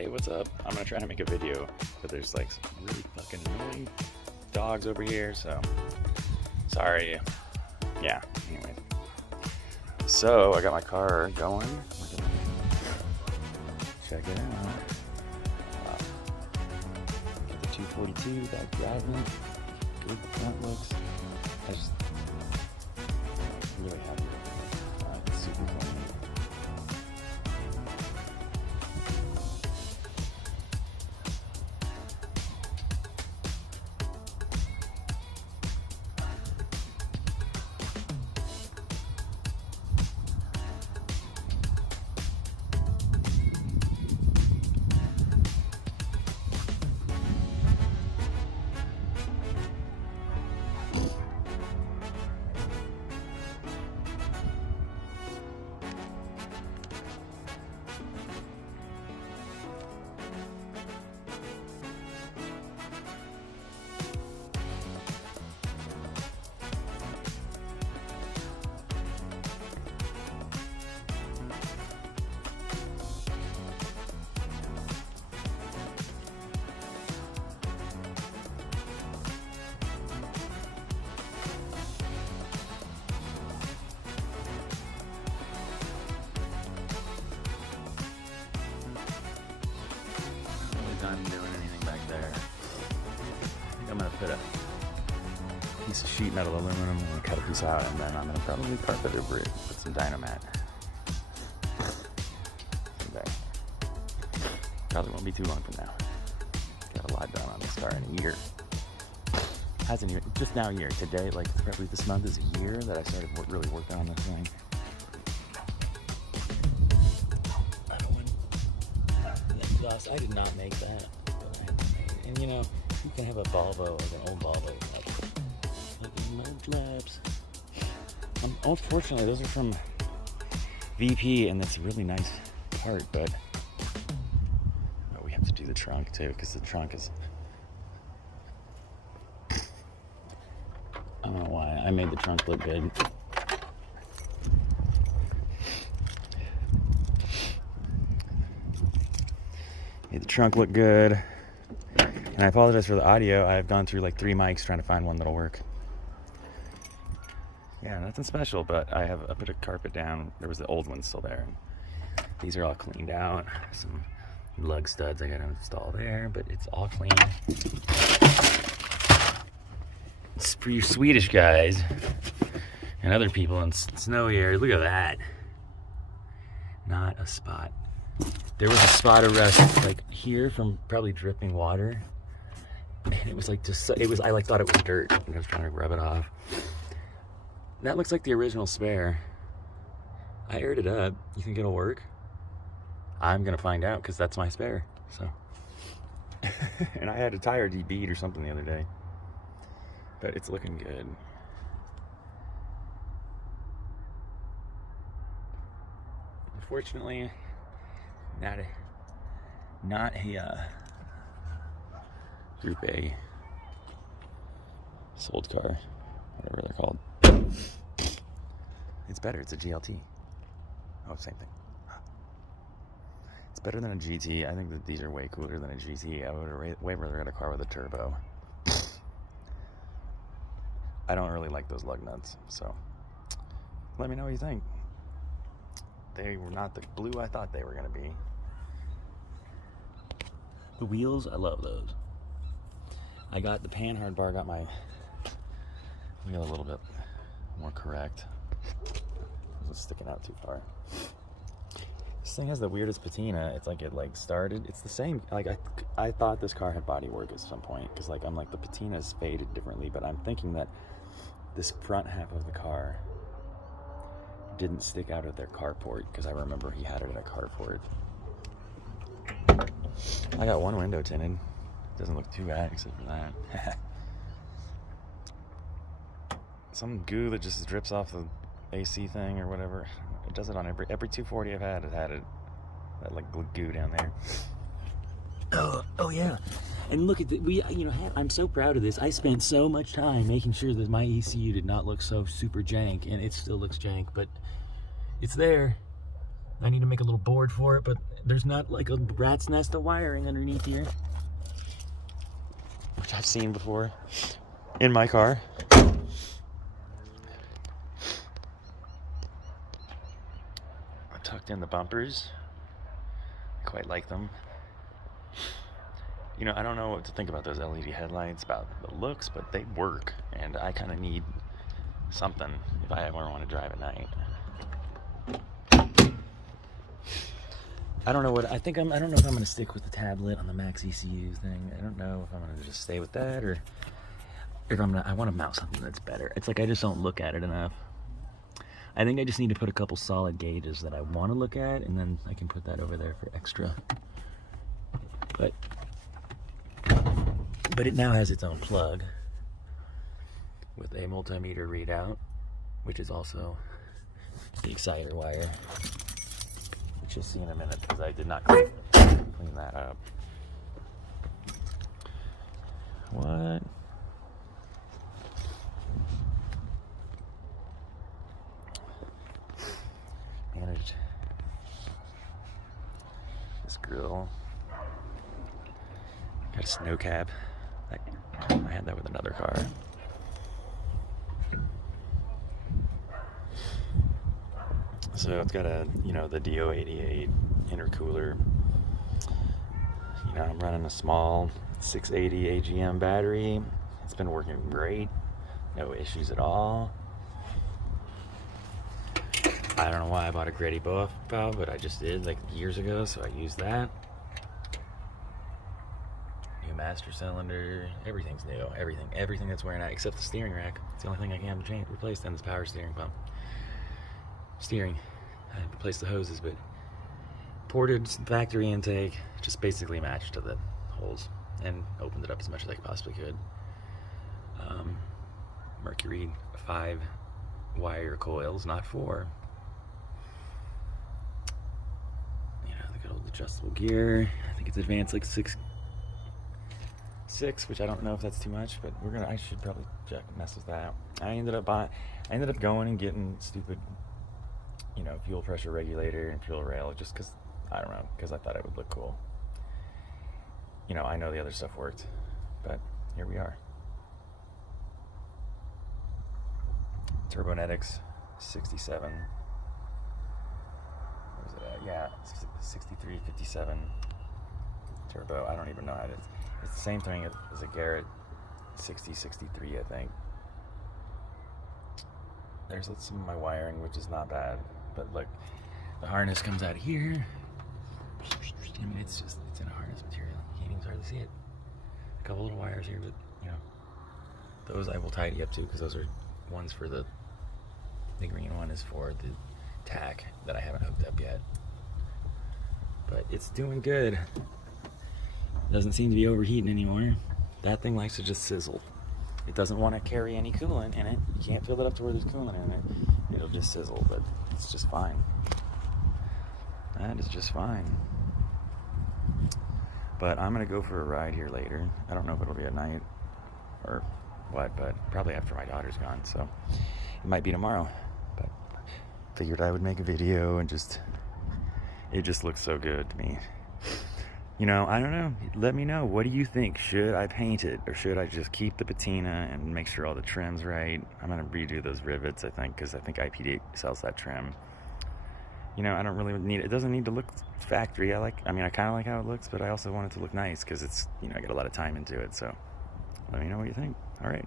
Hey, what's up? I'm gonna try to make a video, but there's like some really fucking annoying dogs over here, so sorry. Yeah, anyway. So I got my car going. Check it out. Wow. Got the 242 back driving. Good front looks. I just really happy with it. It's super clean. Done doing anything back there. I think I'm gonna put a piece of sheet metal aluminum and cut a piece out, and then I'm gonna probably carpet over it with some Dynamat. Someday. Probably won't be too long from now. Got a lot done on this car in a year. Hasn't year, just now a year. Today, like probably this month is a year that I started really working on this thing. I did not make that, but I had to make it. And you know, you can have a Volvo, like an old Volvo, like mud flaps. Unfortunately, those are from VP, and that's a really nice part, but oh, we have to do the trunk too, because the trunk is, I don't know why, I made the trunk look good. Made the trunk look good. And I apologize for the audio. I've gone through like 3 mics trying to find one that'll work. Yeah, nothing special, but I put a carpet down. There was the old one still there. These are all cleaned out. Some lug studs I gotta install there, but it's all clean. It's for you Swedish guys and other people in snowy areas. Look at that. Not a spot. There was a spot of rust like here from probably dripping water. And it was like just, I like thought it was dirt and I was trying to rub it off. That looks like the original spare. I aired it up. You think it'll work? I'm gonna find out because that's my spare, so. And I had a tire bead or something the other day. But it's looking good. Unfortunately, not a Group A sold car, whatever they're called. It's better, it's a GLT. Oh, same thing. It's better than a GT. I think that these are way cooler than a GT. I would way rather get a car with a turbo. I don't really like those lug nuts, so let me know what you think. They were not the blue I thought they were gonna be. The wheels, I love those. I got the panhard bar, got my wheel a little bit more correct. It's sticking out too far. This thing has the weirdest patina. It's like it like started. It's the same. Like I thought this car had body work at some point because like I'm like the patina is faded differently, but I'm thinking that this front half of the car didn't stick out of their carport because I remember he had it in a carport. I got one window tinted. Doesn't look too bad except for that. Some goo that just drips off the AC thing or whatever. It does it on every 240 I've had. It had it that like goo down there. Oh yeah. And look at I'm so proud of this. I spent so much time making sure that my ECU did not look so super jank, and it still looks jank, but it's there. I need to make a little board for it, but there's not like a rat's nest of wiring underneath here, which I've seen before in my car. I tucked in the bumpers. I quite like them. You know, I don't know what to think about those LED headlights, about the looks, but they work, and I kind of need something if I ever want to drive at night. I don't know what I think. I don't know if I'm going to stick with the tablet on the Max ECU thing. I don't know if I'm going to just stay with that, or if I'm gonna. I want to mount something that's better. It's like I just don't look at it enough. I think I just need to put a couple solid gauges that I want to look at, and then I can put that over there for extra. But it now has its own plug with a multimeter readout, which is also the exciter wire, which you'll see in a minute because I did not clean that up. What? Managed this grill. Got a snow cap. I had that with another car. So it's got a, you know, the DO88 intercooler. You know, I'm running a small 680 AGM battery. It's been working great. No issues at all. I don't know why I bought a Gretty valve, but I just did like years ago, so I used that. New master cylinder, everything's new. Everything that's wearing out, except the steering rack. It's the only thing I can have to replace. Then this power steering pump. Steering. I replaced the hoses, but ported factory intake, just basically matched to the holes, and opened it up as much as I possibly could. Mercury 5 wire coils, not 4. You know, the good old adjustable gear. I think it's advanced like 6, which I don't know if that's too much, but I should probably mess with that. I ended up going and getting stupid, you know, fuel pressure regulator and fuel rail, just because, I don't know, because I thought it would look cool. You know, I know the other stuff worked, but here we are. Turbonetics 67. What was it at? Yeah, 6357 turbo. I don't even know how it is. It's the same thing as a Garrett 6063, I think. There's some of my wiring, which is not bad, but look, the harness comes out of here. I mean, it's in a harness material. You can't even hardly see it. A couple little wires here, but you know, those I will tidy up too, because those are ones for the green one is for the tack that I haven't hooked up yet. But it's doing good. Doesn't seem to be overheating anymore. That thing likes to just sizzle. It doesn't want to carry any coolant in it. You can't fill it up to where there's coolant in it. It'll just sizzle, but it's just fine. That is just fine. But I'm gonna go for a ride here later. I don't know if it'll be at night or what, but probably after my daughter's gone, so it might be tomorrow. But figured I would make a video and it just looks so good to me. You know, I don't know. Let me know. What do you think? Should I paint it, or should I just keep the patina and make sure all the trim's right? I'm gonna redo those rivets, I think, because I think IPD sells that trim. You know, I don't really need it. It doesn't need to look factory. I kind of like how it looks, but I also want it to look nice because it's, you know, I got a lot of time into it. So let me know what you think. All right.